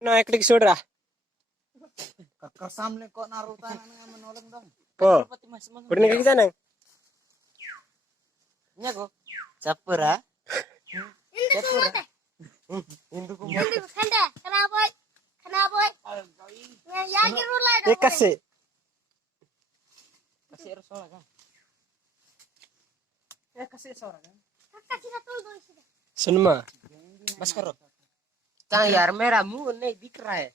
No, eklik sodra. Kakak samne kok narutan nang menolong dong. Po. Pudin kaki sana. Nya kok. Capura. Capura. Hindu khanda kenapa? Kenapa? Ya rula dong. Kasih. Kasih soal kan. Kasih soal kan. Kasih satu dulu sih. Sunma. Mas karo. Kang yar merah mu nih dikrai.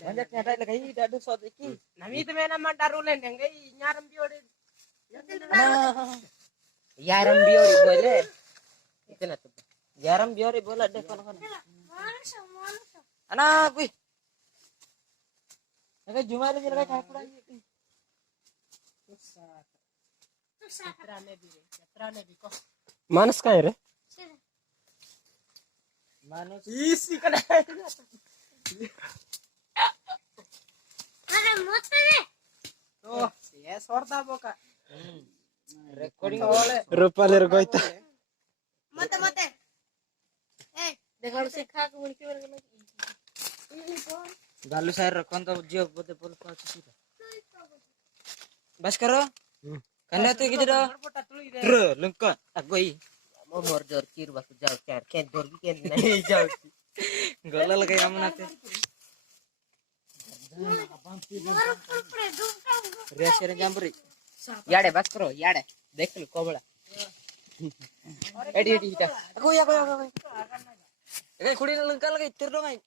Banyak nyata lagi tidak ada soal iki. Nami itu mana mandarulen yang gay nyaram biore. Yaram biori boleh. Itu na tuh. Yaram biori boleh deh kono-kono. Manusia. Anak wih. Naga cuma ada nyerah kayak kurang. Manas kaya re? Manus. Isi kan. Ada motor deh. Oh, ya sorta boka. Recording boleh. Rupa ler goita. Mata. Dengar sikha aku mungkin orang lagi. Galu saya rekon tuh jauh bote pol sih. Bas karo. Kanda tuh gitu dah. Bro, lengkap. Aku i. Mau mordor kir waktu jauh ker. Ken dor ken nahi jauh. Golal kayak kamu nanti. Ria share jamburi. Yade bas karo, yade. देख लो कोबड़ा एडी एडी Aku ya. Kayak kuಡಿ lengkap lagi tur dong ai.